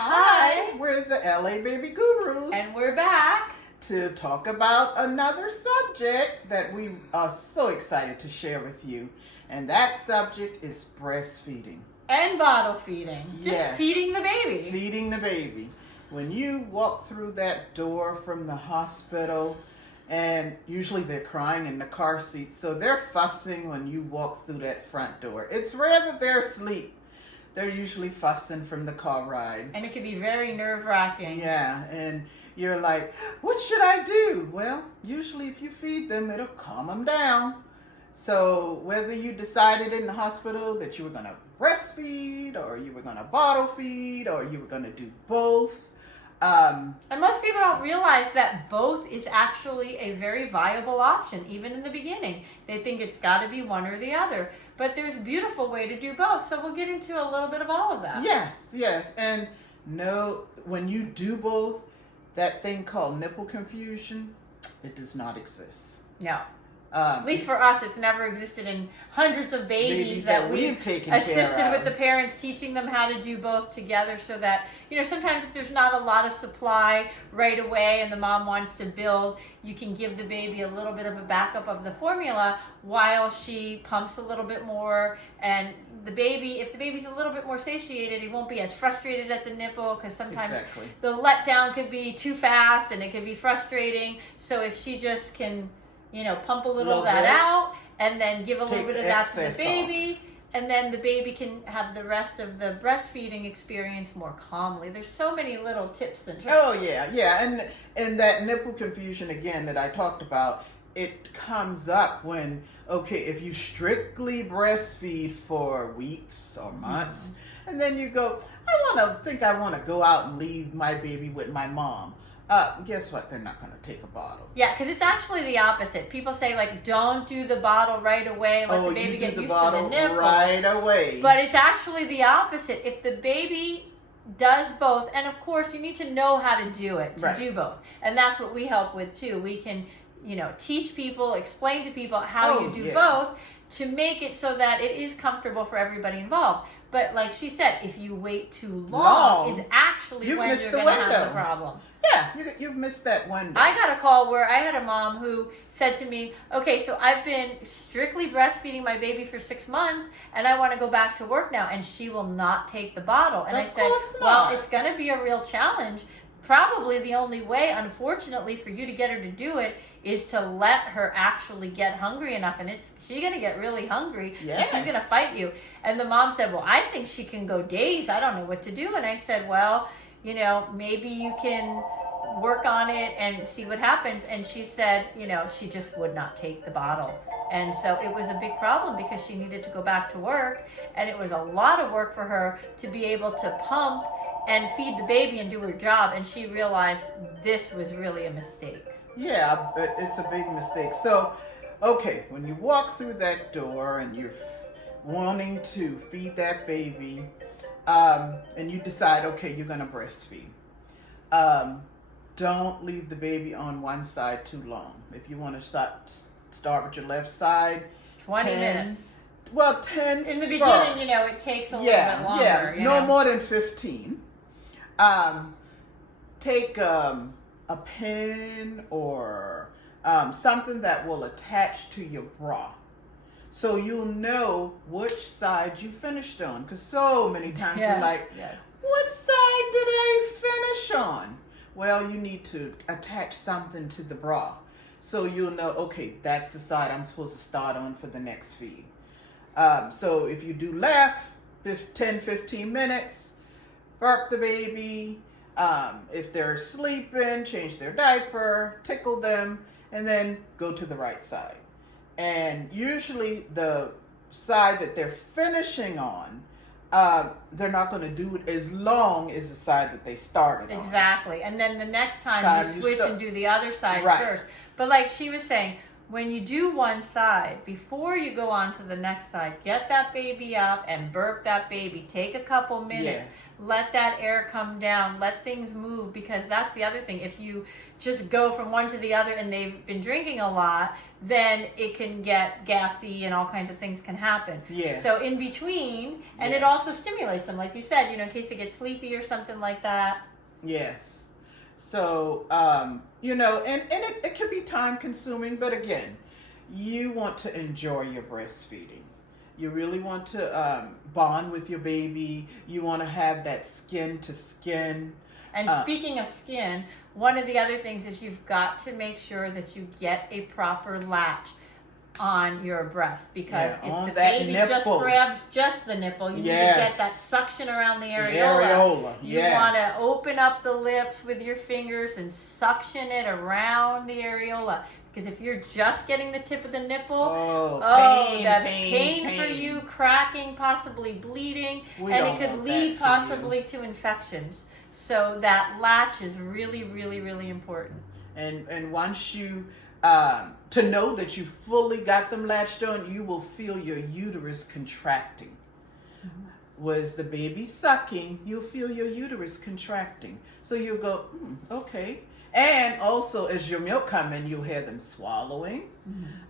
Hi, we're the LA Baby Gurus. And we're back to talk about another subject that we are so excited to share with you. And that subject is breastfeeding. And bottle feeding. Yes. Just feeding the baby. Feeding the baby. When you walk through that door from the hospital, and usually they're crying in the car seat, so they're fussing when you walk through that front door. It's rare that they're asleep. They're usually fussing from the car ride. And it can be very nerve-wracking. Yeah, and you're like, what should I do? Well, usually if you feed them, it'll calm them down. So whether you decided in the hospital that you were going to breastfeed, or you were going to bottle feed, or you were going to do both. And most people don't realize that both is actually a very viable option, even in the beginning. They think it's got to be one or the other. But there's a beautiful way to do both. So we'll get into a little bit of all of that. Yes. And no, when you do both, that thing called nipple confusion, it does not exist. No. At least for us, it's never existed in hundreds of babies that we've taken assisted with the parents, teaching them how to do both together, so that, sometimes if there's not a lot of supply right away and the mom wants to build, you can give the baby a little bit of a backup of the formula while she pumps a little bit more. And the baby, if the baby's a little bit more satiated, he won't be as frustrated at the nipple, because sometimes the letdown could be too fast and it could be frustrating. So if she just can pump a little of that out, and then give a little bit of that to the baby, and then the baby can have the rest of the breastfeeding experience more calmly. There's so many little tips and tricks. Oh, yeah. And that nipple confusion, again, that I talked about, it comes up when, if you strictly breastfeed for weeks or months, and then you go, I want to go out and leave my baby with my mom. Guess what? They're not going to take a bottle. Yeah, because it's actually the opposite. People say, don't do the bottle right away. Let the baby get used to the nipple. Right away. But it's actually the opposite. If the baby does both, and of course you need to know how to do it, do both. And that's what we help with too. We can, teach people, explain to people how you do both, to make it so that it is comfortable for everybody involved. But like she said, if you wait too long is actually when you're going to have the problem. Yeah, you've missed that window. I got a call where I had a mom who said to me, okay, so I've been strictly breastfeeding my baby for 6 months, and I want to go back to work now, and she will not take the bottle. And I said, well, it's going to be a real challenge. Probably the only way, unfortunately, for you to get her to do it is to let her actually get hungry enough. And she's going to get really hungry. Yes. And she's going to fight you. And the mom said, well, I think she can go days. I don't know what to do. And I said, well, maybe you can work on it and see what happens. And she said, she just would not take the bottle. And so it was a big problem, because she needed to go back to work. And it was a lot of work for her to be able to pump and feed the baby and do her job. And she realized this was really a mistake. Yeah, but it's a big mistake. So, when you walk through that door and you're wanting to feed that baby, and you decide, you're going to breastfeed, don't leave the baby on one side too long. If you want to start with your left side, 20 minutes. Well, 10 in the beginning, it takes a little bit longer. Yeah, no more than 15. Take a pin or something that will attach to your bra, so you'll know which side you finished on. Because so many times you're like, what side did I finish on? Well, you need to attach something to the bra, so you'll know, that's the side I'm supposed to start on for the next feed. So if you do left, 10-15 minutes, burp the baby. If they're sleeping, change their diaper, tickle them, and then go to the right side. And usually the side that they're finishing on, they're not going to do it as long as the side that they started on. Exactly. And then the next time you switch and do the other side first. But like she was saying, when you do one side, before you go on to the next side, get that baby up and burp that baby. Take a couple minutes. Yes. Let that air come down. Let things move, because that's the other thing. If you just go from one to the other and they've been drinking a lot, then it can get gassy and all kinds of things can happen. Yes. So in between, and Yes. it also stimulates them, like you said, in case they get sleepy or something like that. Yes. So, and it can be time consuming, but again, you want to enjoy your breastfeeding. You really want to bond with your baby. You want to have that skin to skin. And speaking of skin, one of the other things is you've got to make sure that you get a proper latch on your breast, because if the baby just grabs just the nipple, you need to get that suction around the areola. You want to open up the lips with your fingers and suction it around the areola, because if you're just getting the tip of the nipple, pain for you, cracking, possibly bleeding, and it could lead possibly to infections. So that latch is really, really, really important. And once you to know that you fully got them latched on, you will feel your uterus contracting. Was the baby sucking, you'll feel your uterus contracting. So you'll go, okay. And also, as your milk comes in, you'll hear them swallowing.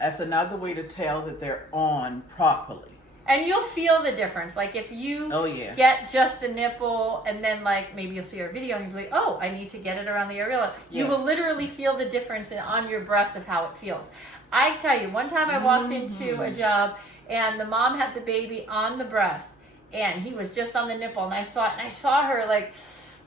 That's another way to tell that they're on properly. And you'll feel the difference. Like if you get just the nipple, and then like maybe you'll see our video and you'll be like, oh, I need to get it around the areola. You will literally feel the difference on your breast of how it feels. I tell you, one time I walked into a job and the mom had the baby on the breast and he was just on the nipple, and I saw it, and I saw her like,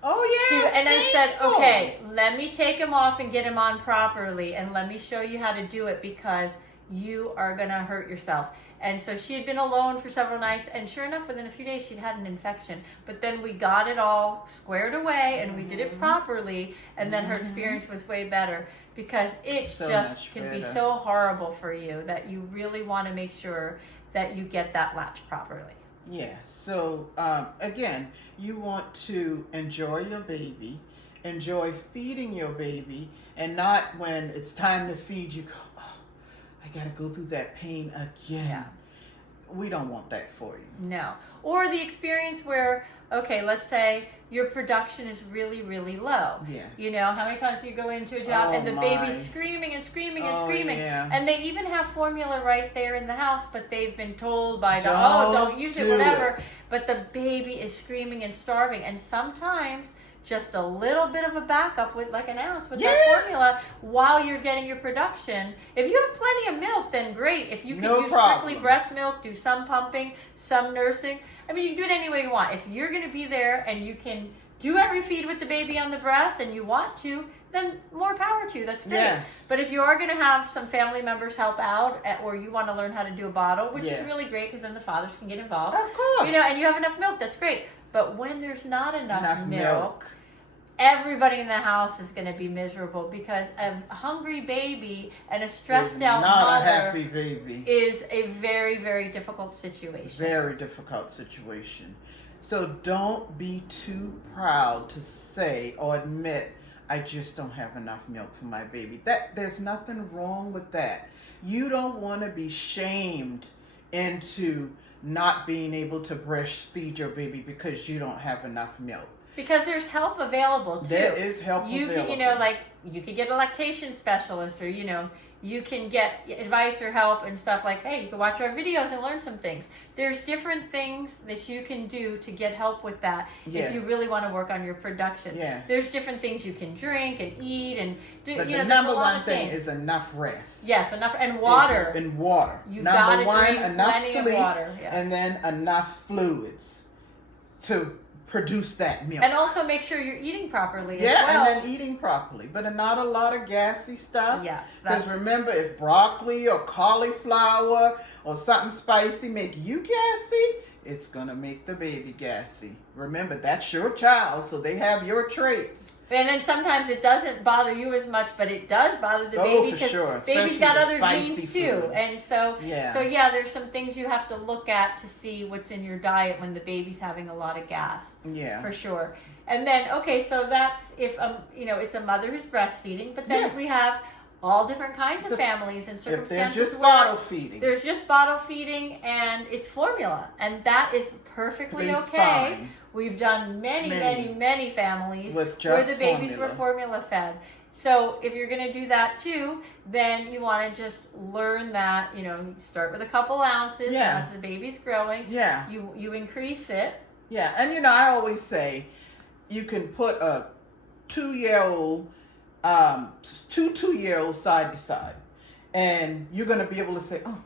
and I said, okay, let me take him off and get him on properly, and let me show you how to do it, because you are going to hurt yourself. And so she had been alone for several nights, and sure enough, within a few days, she'd had an infection. But then we got it all squared away, and we did it properly, and then her experience was way better, because it just can be so horrible for you that you really want to make sure that you get that latch properly. Yeah, so again, you want to enjoy your baby, enjoy feeding your baby, and not when it's time to feed, you go, oh, I got to go through that pain again. Yeah. We don't want that for you. No. Or the experience where, okay, let's say your production is really, really low. Yes. You know, how many times do you go into a job and the baby's screaming and screaming and screaming? Yeah. And they even have formula right there in the house, but they've been told by the, don't use it, whatever. But the baby is screaming and starving. And sometimes just a little bit of a backup with like an ounce with that formula while you're getting your production. If you have plenty of milk, then great. If you can use strictly breast milk, do some pumping, some nursing. I mean, you can do it any way you want. If you're going to be there and you can do every feed with the baby on the breast and you want to, then more power to you. That's great. Yes. But if you are going to have some family members help out, or you want to learn how to do a bottle, which is really great because then the fathers can get involved. Of course. You know, and you have enough milk, that's great. But when there's not enough milk, everybody in the house is going to be miserable, because a hungry baby and a stressed out mother, a happy baby, is a very, very difficult situation. Very difficult situation. So don't be too proud to say or admit, I just don't have enough milk for my baby. There's nothing wrong with that. You don't want to be shamed into not being able to breastfeed your baby because you don't have enough milk. Because there's help available too. There is help available. You can, you know, like you could get a lactation specialist, or you know, you can get advice or help and stuff like, hey, you can watch our videos and learn some things. There's different things that you can do to get help with that if you really want to work on your production. Yeah. There's different things you can drink and eat and do. But the number one thing is enough rest. Yes, enough, and water. And water. You've got to drink enough plenty sleep, of water. Yes. And then enough fluids to produce that milk. And also make sure you're eating properly as well. And then eating properly. But not a lot of gassy stuff. Yes. Because remember, if broccoli or cauliflower or something spicy make you gassy, it's going to make the baby gassy. Remember, that's your child, so they have your traits. And then sometimes it doesn't bother you as much, but it does bother the baby, because baby's got other genes too. And so there's some things you have to look at to see what's in your diet when the baby's having a lot of gas. Yeah, for sure. And then so that's if it's a mother who's breastfeeding, but then we have all different kinds of families and circumstances. If they're just bottle feeding. There's just bottle feeding and it's formula. And that is perfectly okay. Fine. We've done many families with where the babies were formula fed. So if you're going to do that too, then you want to just learn that, you know, you start with a couple ounces. Yeah. As the baby's growing, yeah, you increase it. Yeah, and you know, I always say you can put a 2-year-old, two 2-year-olds side to side, and you're going to be able to say, oh,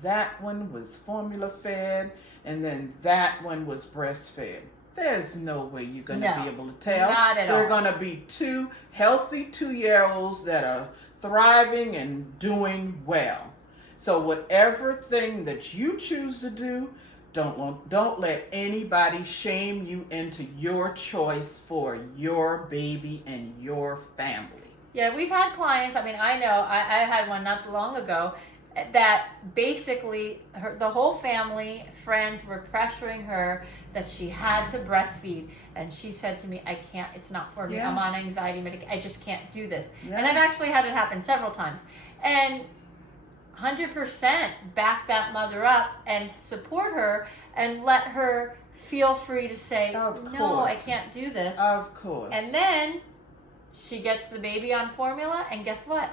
that one was formula fed, and then that one was breastfed. There's no way you're going to be able to tell. Not at all. They're going to be 2 healthy 2-year-olds that are thriving and doing well. So whatever thing that you choose to do, don't let anybody shame you into your choice for your baby and your family. Yeah, we've had clients, I mean, I know, I had one not long ago, that basically the whole family, friends were pressuring her that she had to breastfeed. And she said to me, I can't, it's not for me. I'm on anxiety medication. I just can't do this. Yeah. And I've actually had it happen several times. And 100% back that mother up and support her and let her feel free to say, no, I can't do this. Of course. And then she gets the baby on formula, and guess what?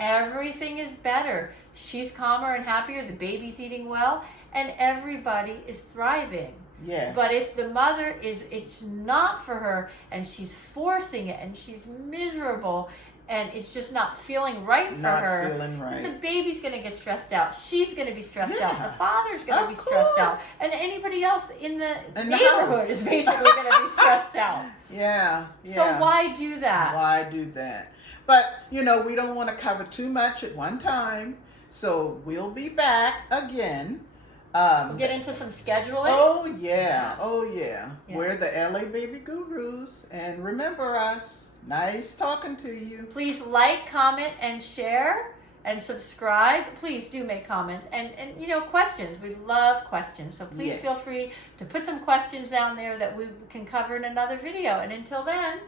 Everything is better. She's calmer and happier. The baby's eating well, and everybody is thriving. Yeah. But if the mother it's not for her, and she's forcing it, and she's miserable, and it's just not feeling right for her. Not feeling right. The baby's going to get stressed out. She's going to be stressed out. The father's going to be stressed out. And anybody else in the neighborhood is basically going to be stressed out. Yeah. So why do that? Why do that? But, you know, we don't want to cover too much at one time. So we'll be back again. We'll get into some scheduling. Oh, yeah. We're the LA Baby Gurus. And remember us. Nice talking to you. Please like, comment, and share, and subscribe. Please do make comments and you know, questions. We love questions. So please feel free to put some questions down there that we can cover in another video. And until then,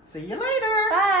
see you later. Bye.